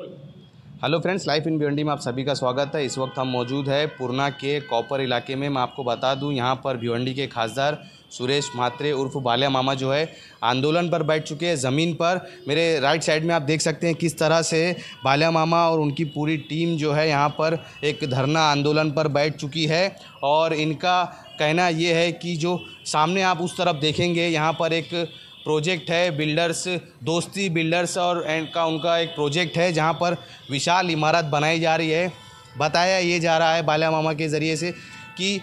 Hello friends, life in Bhiwandi में आप सभी का स्वागत है। इस वक्त हम मौजूद है पूर्णा के कॉपर इलाके में। मैं आपको बता दूं, यहां पर भिवंडी के खासदार सुरेश म्हात्रे उर्फ बाल्या मामा जो है आंदोलन पर बैठ चुके हैं ज़मीन पर। मेरे राइट साइड में आप देख सकते हैं किस तरह से बाल्या मामा और उनकी पूरी टीम जो है यहां पर एक धरना आंदोलन पर बैठ चुकी है। और इनका कहना ये है कि जो सामने आप उस तरफ देखेंगे, यहाँ पर एक प्रोजेक्ट है बिल्डर्स दोस्ती बिल्डर्स और का उनका एक प्रोजेक्ट है जहाँ पर विशाल इमारत बनाई जा रही है। बताया ये जा रहा है बाल्या मामा के ज़रिए से कि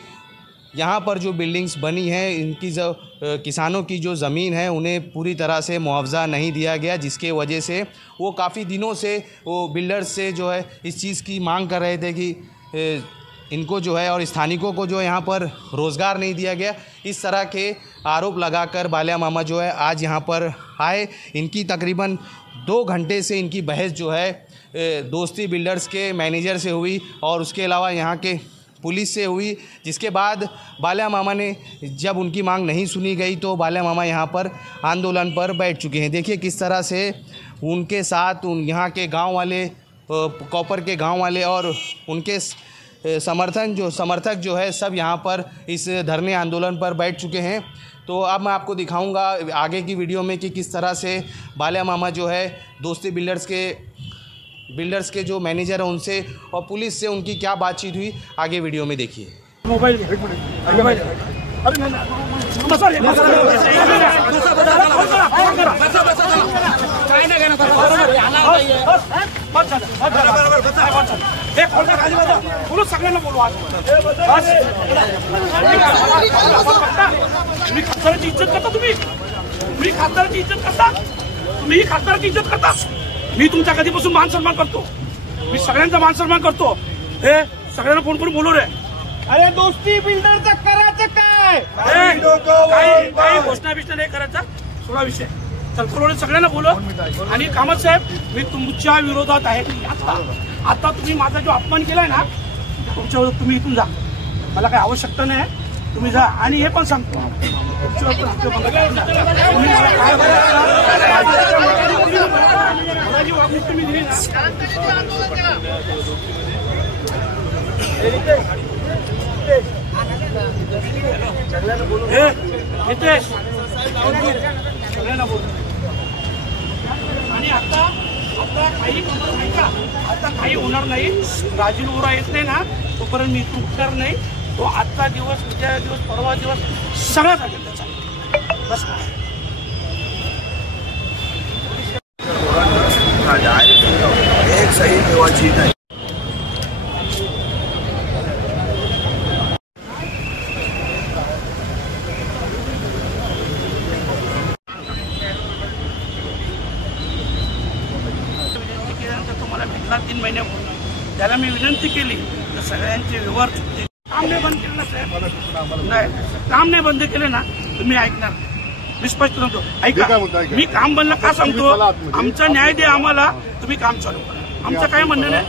यहाँ पर जो बिल्डिंग्स बनी हैं, इनकी जो किसानों की जो ज़मीन है उन्हें पूरी तरह से मुआवजा नहीं दिया गया, जिसके वजह से वो काफ़ी दिनों से वो बिल्डर्स से जो है इस चीज़ की मांग कर रहे थे कि इनको जो है और स्थानिकों को जो है यहाँ पर रोज़गार नहीं दिया गया। इस तरह के आरोप लगाकर बाल्या मामा जो है आज यहाँ पर आए। इनकी तकरीबन 2 घंटे से इनकी बहस जो है दोस्ती बिल्डर्स के मैनेजर से हुई और उसके अलावा यहाँ के पुलिस से हुई, जिसके बाद बाल्या मामा ने जब उनकी मांग नहीं सुनी गई तो बाल्या मामा यहाँ पर आंदोलन पर बैठ चुके हैं। देखिए किस तरह से उनके साथ यहाँ के गाँव वाले, कॉपर के गाँव वाले और उनके समर्थक जो है सब यहाँ पर इस धरने आंदोलन पर बैठ चुके हैं। तो अब मैं आपको दिखाऊंगा आगे की वीडियो में कि किस तरह से बाल्या मामा जो है दोस्ती बिल्डर्स के जो मैनेजर हैं उनसे और पुलिस से उनकी क्या बातचीत हुई, आगे वीडियो में देखिए। मोबाइल सगळ्यांना बोलू आज तुम्ही खासदाराची इज्जत करता, तुम्ही खासदाराची इज्जत करता, तुम्ही खासदाराची इज्जत करता। मी तुमच्या कधीपासून मान सन्मान करतो, मी सगळ्यांचा मान सन्मान करतो। हे सगळ्यांना फोन करून बोलू रे। अरे दोस्ती बिल्डरचं करायचं काय? काही घोषणा बिषणा नाही करायचा, सोडा विषय। चल सगळ्यांना बोलव आणि कामत साहेब, मी तुमच्या विरोधात आहे। आता तुम्ही माझा जो अपमान केलाय ना, तुमच्यावर तुम्ही इथून जा, मला काही आवश्यकता नाही, तुम्ही जा। आणि हे पण सांगतो आणि आता काही होणार नाही। राजीव ओरा येत नाही ना तोपर्यंत मी इथून उठणार नाही। तो आजचा दिवस, उद्या दिवस, परवा दिवस सगळा झाला त्याचा बस। एक सही देवाची नाही। तुम्हाला भेटला 3 महिन्यापूर्वी, त्याला मी विनंती केली तर सगळ्यांचे व्यवहार चुकते। काम नाही बंद केलं ना साहेब, नाही काम नाही बंद केलं ना तुम्ही ऐकणार। मी स्पष्ट सांगतो, ऐका, मी काम बंद का सांगतो, आमचा न्याय द्या आम्हाला, तुम्ही काम चालू करा, आमचं काय म्हणणं नाही।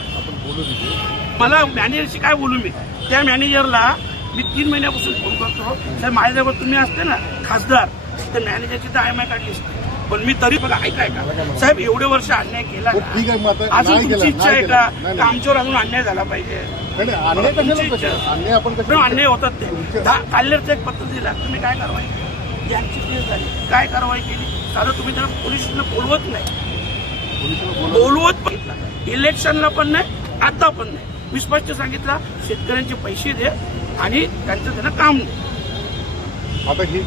मला मॅनेजरशी काय बोलू मी, त्या मॅनेजरला मी 3 महिन्यापासून फोन करतो, साहेब माझ्याजवळ तुम्ही असते ना खासदार, तर मॅनेजरची तर IMI काढली असते, पण मी तरी बघा ऐका साहेब, एवढे वर्ष अन्याय केला, अजून तुमची इच्छा आहे का आमच्यावर अजून अन्याय झाला पाहिजे? अन्याय होतात ते। काल्लेरचं एक पत्र दिला, तुम्ही काय कारवाई केली? यांची केस झाली, काय कारवाई केली? साधं तुम्ही त्याला पोलिसांना बोलवत नाही, बोलवत बघितलं, इलेक्शनला पण नाही, आता पण नाही। मी स्पष्ट सांगितलं, शेतकऱ्यांचे पैसे दे आणि त्यांचं त्यांना काम दे। आता हे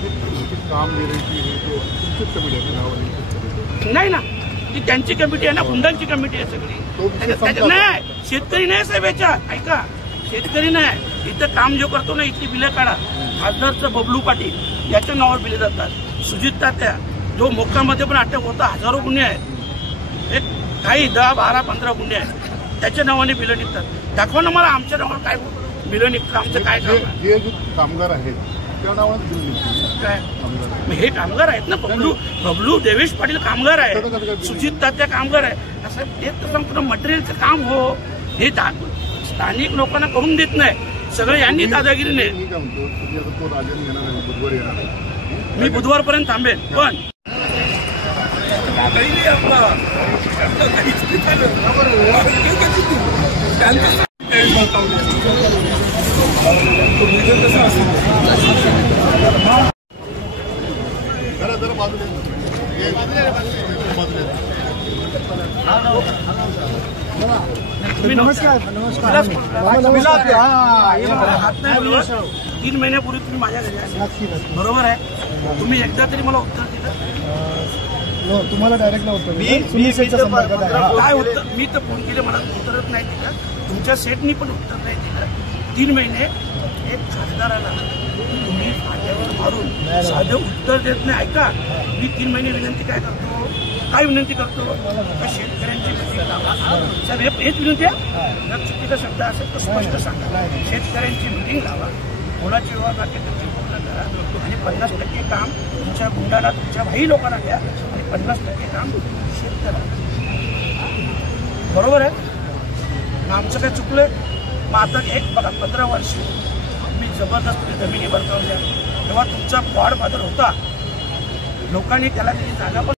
काम नाही ना, ती त्यांची कमिटी आहे ना, गुंडांची कमिटी आहे सगळी। नाही, शेतकरी नाही साहेब याच्यात, ऐका, शेतकरी नाही। इथं काम जो करतो ना, इथली बिलं काढा। खासदारचं बबलू पाटील याच्या नावावर बिले जातात। सुजित तात्या जो मोक्कामध्ये पण अटक होता, हजारो गुन्हे आहेत, एक काही 10, 12, 15 गुन्हे आहेत, त्याच्या नावाने बिलं निघतात। दाखवा ना मला आमच्या नावावर काय बिलं निघतात, आमचं काय कामगार आहेत त्या नावाने काय? हे कामगार आहेत ना, बबलू देवेश पाटील कामगार आहे, सुजित तात्या कामगार आहे। असं ते तर सांगतो, मटेरियलचं काम हो, हे स्थानिक लोकांना करून देत नाही, सगळं यांनी दादागिरीने। मी बुधवारपर्यंत थांबेन, पण जरा बाजूला नमस्कार. 3 महिन्यापूर्वी तुम्ही माझ्या घरी आले, बरोबर आहे. तुम्ही एकदा तरी मला उत्तर दिलं? तुम्हाला डायरेक्ट उत्तर काय उत्तर? मी तर फोन केले, मला उत्तरच नाही दिलं. तुमच्या सेटनी पण उत्तर नाही दिलं. 3 महिने एक खासदाराला तुम्ही फाट्यावर मारून साधं उत्तर देत नाही. ऐका, मी 3 महिने विनंती काय विनंती करतो? तर शेतकऱ्यांची मीटिंग लावा. साहेब, हेच विनंती आहे. जर चुकीचा शब्द असेल तर स्पष्ट सांगा. शेतकऱ्यांची मीटिंग लावा, मुलाची विभाग त्यांची पूर्ण करा आणि 50% काम तुमच्या गुंडाला, तुमच्या भाई लोकांना द्या आणि 50% काम शेतकऱ्याला. बरोबर आहे. आमचं काय चुकलंय? मग आता एक बघा, 15 वर्ष मी जबरदस्त जमिनी बरकावल्या, तेव्हा तुमचा गॉडफादर होता. लोकांनी त्याला त्याची जागा पण